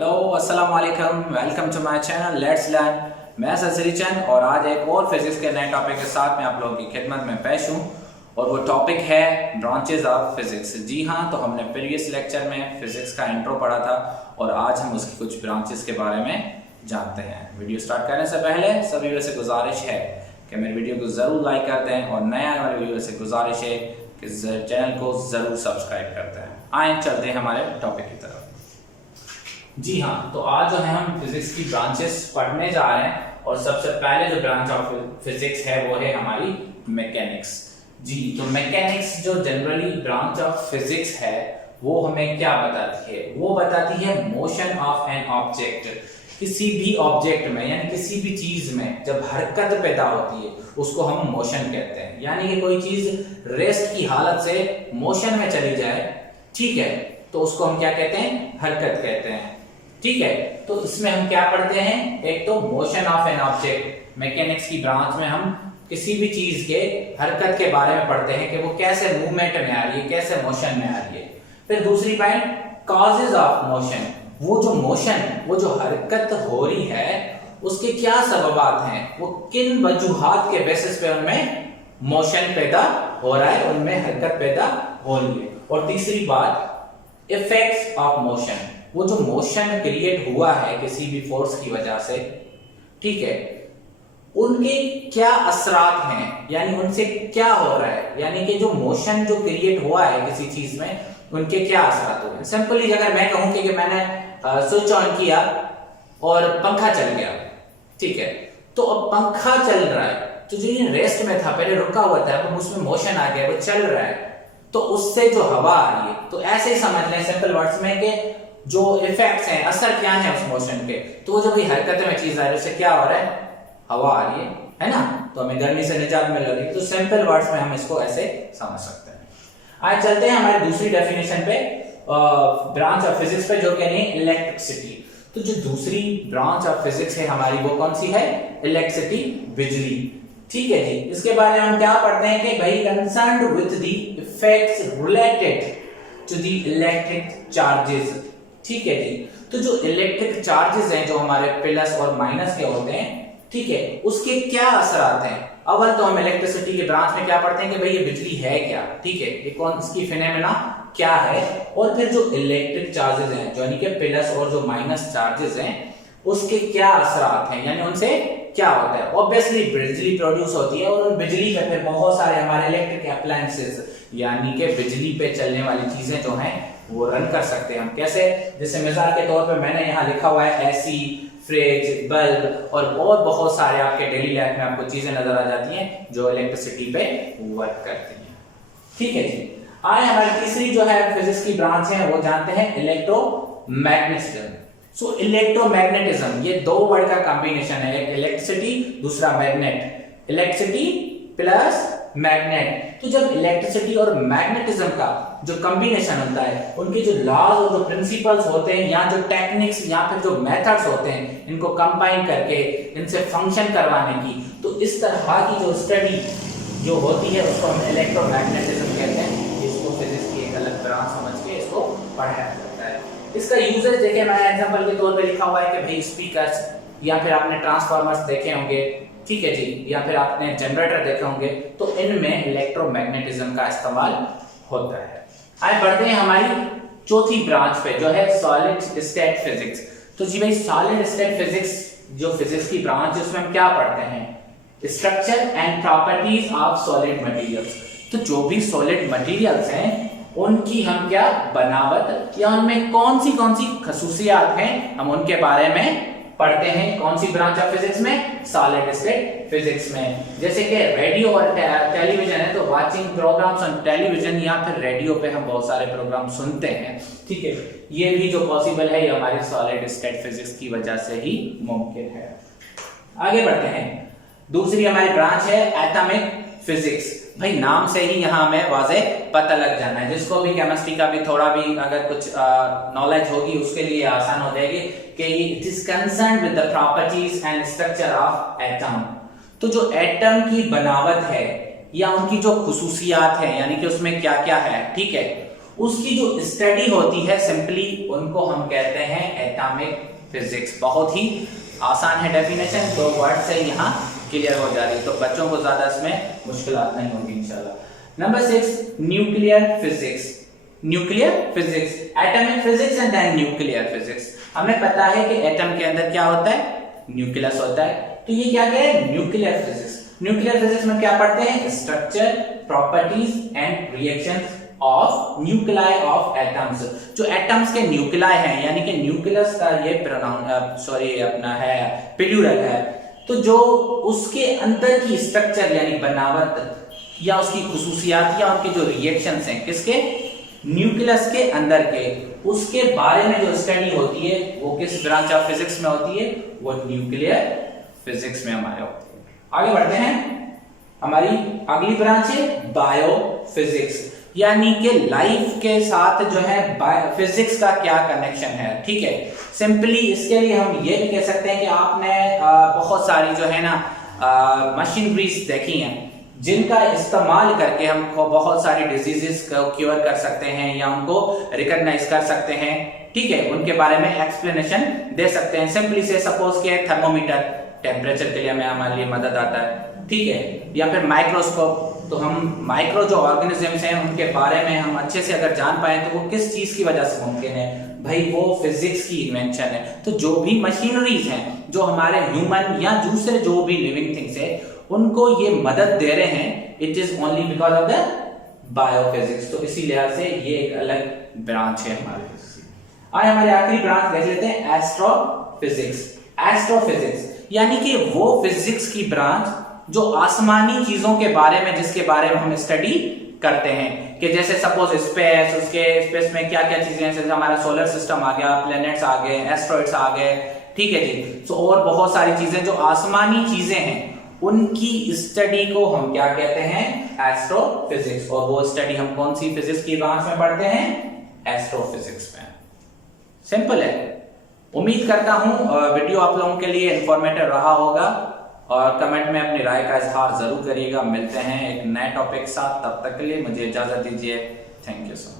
Hello अस्सलाम वालेकुम, welcome to my channel let's learn. मैं सरसरी चंद और आज एक और फिजिक्स के नए टॉपिक के साथ मैं आप लोगों की खिदमत में पेश हूँ और वो टॉपिक है ब्रांचेस ऑफ फिजिक्स। जी हाँ, तो हमने प्रीवियस लेक्चर में फिजिक्स का इंट्रो पढ़ा था और आज हम उसकी कुछ ब्रांचेस के बारे में जानते हैं। वीडियो स्टार्ट करने से पहले सभी व्यूअर्स से गुजारिश है कि मेरे वीडियो को ज़रूर लाइक कर दें और नए आने वाले व्यूअर्स से गुजारिश है कि चैनल को ज़रूर सब्सक्राइब करते हैं। आए चलते हैं हमारे टॉपिक की तरफ। जी हाँ, तो आज जो है हम फिजिक्स की ब्रांचेस पढ़ने जा रहे हैं और सबसे पहले जो ब्रांच ऑफ फिजिक्स है वो है हमारी मैकेनिक्स। जी, तो मैकेनिक्स जो जनरली ब्रांच ऑफ फिजिक्स है वो हमें क्या बताती है? वो बताती है मोशन ऑफ एन ऑब्जेक्ट। किसी भी ऑब्जेक्ट में यानी किसी भी चीज में जब हरकत पैदा होती है उसको हम मोशन कहते हैं। यानी कि कोई चीज रेस्ट की हालत से मोशन में चली जाए, ठीक है, तो उसको हम क्या कहते हैं? हरकत कहते हैं। ठीक है, तो इसमें हम क्या पढ़ते हैं? एक तो motion of an object. Mechanics की ब्रांच में हम किसी भी चीज के हरकत के बारे में पढ़ते हैं कि वो कैसे मूवमेंट में आ रही है, कैसे मोशन में आ रही है। फिर दूसरी पॉइंट कॉजेज ऑफ मोशन। वो जो मोशन, वो जो हरकत हो रही है उसके क्या सबबात हैं, वो किन वजूहात के बेसिस पे उनमें मोशन पैदा हो रहा है, उनमें हरकत पैदा हो रही है। और तीसरी बात इफेक्ट्स ऑफ मोशन। वो जो मोशन क्रिएट हुआ है किसी भी फोर्स की वजह से, ठीक है, उनके क्या असरात हैं, यानी उनसे क्या हो रहा है, यानी कि जो मोशन जो क्रिएट हुआ है किसी चीज में उनके क्या असरात हुए हैं। सिंपली अगर मैं कहूं कि मैंने स्विच ऑन किया और पंखा चल गया, ठीक है, तो अब पंखा चल रहा है, तो जो ये रेस्ट में था, पहले रुका हुआ था, अब उसमें मोशन आ गया, वो चल रहा है, तो उससे जो हवा आ रही है, तो ऐसे ही समझ लें सिंपल वर्ड्स में कि जो इफेक्ट्स हैं, असर क्या है उस मोशन के, तो जब ये हरकत में चीज आ रही है उससे क्या हो रहा है? हवा आ रही है ना, तो हमें गर्मी से निजात मिल रही है। तो सिंपल वर्ड्स में हम इसको ऐसे समझ सकते हैं। आज चलते हैं हमारी दूसरी डेफिनेशन पे, ब्रांच ऑफ फिजिक्स पे, जो कहते हैं इलेक्ट्रिसिटी। तो जो दूसरी ब्रांच ऑफ फिजिक्स है हमारी वो कौन सी है? इलेक्ट्रिसिटी, बिजली। ठीक है जी, इसके बारे में हम क्या पढ़ते हैं कि भाई concerned with the effects related to the electric charges. ठीक है जी, तो जो इलेक्ट्रिक चार्जेस हैं जो हमारे प्लस और माइनस के होते हैं, ठीक है, उसके क्या असरात हैं। अव्वल तो हम इलेक्ट्रिसिटी के ब्रांच में क्या पढ़ते हैं कि भाई ये बिजली है क्या, ठीक है, ये कौन, इसकी फिनोमेना क्या है, और फिर जो इलेक्ट्रिक चार्जेस हैं यानी कि प्लस और जो माइनस चार्जेस हैं उसके क्या असरात हैं, यानी उनसे क्या होता है। ऑब्वियसली बिजली प्रोड्यूस होती है और उन बिजली पे फिर बहुत सारे हमारे इलेक्ट्रिक अप्लायंसेस यानी कि बिजली पे चलने वाली चीजें जो हैं वो रन कर सकते हैं हम। कैसे? जैसे मिसाल के तौर पे मैंने यहाँ लिखा हुआ है एसी, फ्रिज, बल्ब और बहुत सारे आपके डेली लाइफ में आपको चीजें नजर आ जाती हैं जो इलेक्ट्रिसिटी पे वर्क करती हैं। ठीक है जी, आए हमारी तीसरी जो है फिजिक्स की ब्रांच है वो जानते हैं इलेक्ट्रोमैग्नेटिज्म। सो इलेक्ट्रोमैग्नेटिज्म ये दो वर्ड का कॉम्बिनेशन है, एक इलेक्ट्रिसिटी, दूसरा मैग्नेट। Electricity plus magnet. तो जब इलेक्ट्रिसिटी और मैग्नेटिज्म का जो कॉम्बिनेशन होता है, उनके जो लॉज और जो प्रिंसिपल्स होते हैं या जो टेक्निक्स या फिर जो मेथड्स होते हैं, इनको कंबाइन करके इनसे फंक्शन करवाने की, तो इस तरह की जो स्टडी जो होती है उसको हम इलेक्ट्रोमैग्नेटिज्म कहते हैं। इसको फिजिक्स की एक अलग ब्रांच समझ के इसको पढ़ाया जाता है। इसका यूजेस देखिए, मैं एग्जांपल के तौर पे लिखा हुआ है कि भाई स्पीकर्स, या फिर आपने ट्रांसफार्मर्स देखे होंगे, ठीक है जी, या फिर आपने जनरेटर देखे होंगे, तो इनमें इलेक्ट्रोमैग्नेटिज्म का इस्तेमाल होता है। आइए बढ़ते हैं हमारी चौथी ब्रांच पे जो है सॉलिड स्टेट फिजिक्स। तो जी भाई सॉलिड स्टेट फिजिक्स जो फिजिक्स की ब्रांच है उसमें हम क्या पढ़ते हैं? Structure and properties of solid materials. तो जो भी सॉलिड मटेरियल्स हैं उनकी हम क्या बनावट या उनमें कौन सी खसूसियात हैं हम उनके बारे में पढ़ते हैं। कौन सी ब्रांच ऑफ फिजिक्स में? सॉलिड स्टेट फिजिक्स में। जैसे कि रेडियो और टेलीविजन है, तो वाचिंग प्रोग्राम्स ऑन टेलीविजन या फिर रेडियो पे हम बहुत सारे प्रोग्राम सुनते हैं, ठीक है, ये भी जो पॉसिबल है ये हमारे सॉलिड स्टेट फिजिक्स की वजह से ही मुमकिन है। आगे बढ़ते हैं, दूसरी हमारी ब्रांच है एटॉमिक फिजिक्स। भाई नाम से ही यहाँ हमें वाज़े पता लग जाना है, जिसको भी केमिस्ट्री का भी थोड़ा भी अगर कुछ नॉलेज होगी उसके लिए आसान हो जाएगी कि it is concerned with the properties and structure of atom. तो जो एटम की बनावट है या उनकी जो खुसूसियात है यानी कि उसमें क्या क्या है, ठीक है, उसकी जो स्टडी होती है सिंपली उनको हम कहते हैं एटॉमिक फिजिक्स। बहुत ही आसान है डेफिनेशन, तो वर्ड से यहाँ क्लियर हो जा रही है, तो बच्चों को ज्यादा इसमें मुश्किलात नहीं होगी इंशाल्लाह। Number 6 nuclear physics. Nuclear physics, atomic physics and then nuclear physics. हमें पता है कि एटम के अंदर क्या होता है, न्यूक्लियस होता है, तो ये क्या है न्यूक्लियर फिजिक्स। न्यूक्लियर फिजिक्स में क्या पढ़ते हैं, structure, properties and reactions of nuclei of atoms. जो एटम्स के न्यूक्लियाई हैं, यानी कि न्यूक्लियस का ये प्रोनाउन अपना है प्लूरल है, तो जो उसके अंदर की स्ट्रक्चर यानी बनावट या उसकी खुसूसियात या उनके जो रिएक्शंस हैं किसके, न्यूक्लियस के अंदर के, उसके बारे में जो स्टडी होती है वो किस ब्रांच ऑफ फिजिक्स में होती है, वो न्यूक्लियर फिजिक्स में हमारे होती है। आगे बढ़ते हैं, हमारी अगली ब्रांच है बायोफिजिक्स, यानी कि लाइफ के साथ जो है फिजिक्स का क्या कनेक्शन है। ठीक है, सिंपली इसके लिए हम ये भी कह सकते हैं कि आपने बहुत सारी जो है ना मशीनरीज देखी हैं जिनका इस्तेमाल करके हम बहुत सारी डिजीजेस को क्योर कर सकते हैं या उनको रिकॉग्नाइज कर सकते हैं। ठीक है, उनके बारे में एक्सप्लेनेशन दे सकते हैं। सिंपली से सपोज के थर्मोमीटर टेम्परेचर के लिए हमें हमारे लिए मदद आता है, ठीक है, या फिर माइक्रोस्कोप, तो हम माइक्रो जो ऑर्गेनिजम्स हैं उनके बारे में हम अच्छे से अगर जान पाए तो वो किस चीज की वजह से मुमकिन है, भाई वो फिजिक्स की इन्वेंशन है। तो जो भी मशीनरीज हैं जो हमारे ह्यूमन या दूसरे जो भी लिविंग थिंग्स है उनको ये मदद दे रहे हैं, it is only because of the biophysics. तो इसी लिहाज से ये एक अलग ब्रांच है हमारे। आज हमारे आखिरी ब्रांच देख लेते हैं एस्ट्रोफिजिक्स। एस्ट्रोफिजिक्स यानी कि वो फिजिक्स की ब्रांच जो आसमानी चीजों के बारे में, जिसके बारे में हम स्टडी करते हैं, कि जैसे सपोज स्पेस, उसके स्पेस में क्या क्या चीजें हैं, जैसे हमारा सोलर सिस्टम आ गया, प्लैनेट्स आ गए, एस्ट्रॉइड्स आ गए, ठीक है जी। तो और बहुत सारी चीजें जो आसमानी चीजें हैं उनकी स्टडी को हम क्या कहते हैं, एस्ट्रोफिजिक्स। और वो स्टडी हम कौन सी फिजिक्स की ब्रांच में पढ़ते हैं, एस्ट्रोफिजिक्स में। सिंपल है। उम्मीद करता हूं वीडियो आप लोगों के लिए इंफॉर्मेटिव रहा होगा, और कमेंट में अपनी राय का इजहार जरूर करिएगा। मिलते हैं एक नए टॉपिक के साथ, तब तक के लिए मुझे इजाजत दीजिए। Thank you so much.